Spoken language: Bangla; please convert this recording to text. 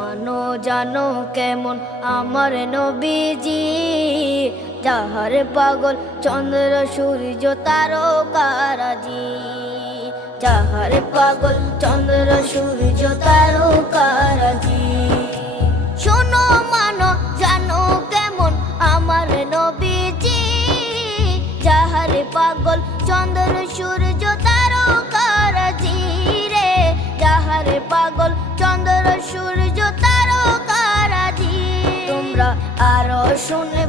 মানো জানো কেমন আমার নবীজি, যাহার পাগল চন্দ্র সূর্য তারকারাজি, যাহার পাগল চন্দ্র সূর্য তারকারাজি। শোনো মানো জানো কেমন আমার নবীজি, যাহার পাগল চন্দ্র সূর্য তারকারাজি রে, যাহার পাগল চন্দ্র সূর্য তারকারাজি। তোমরা আরো শুনে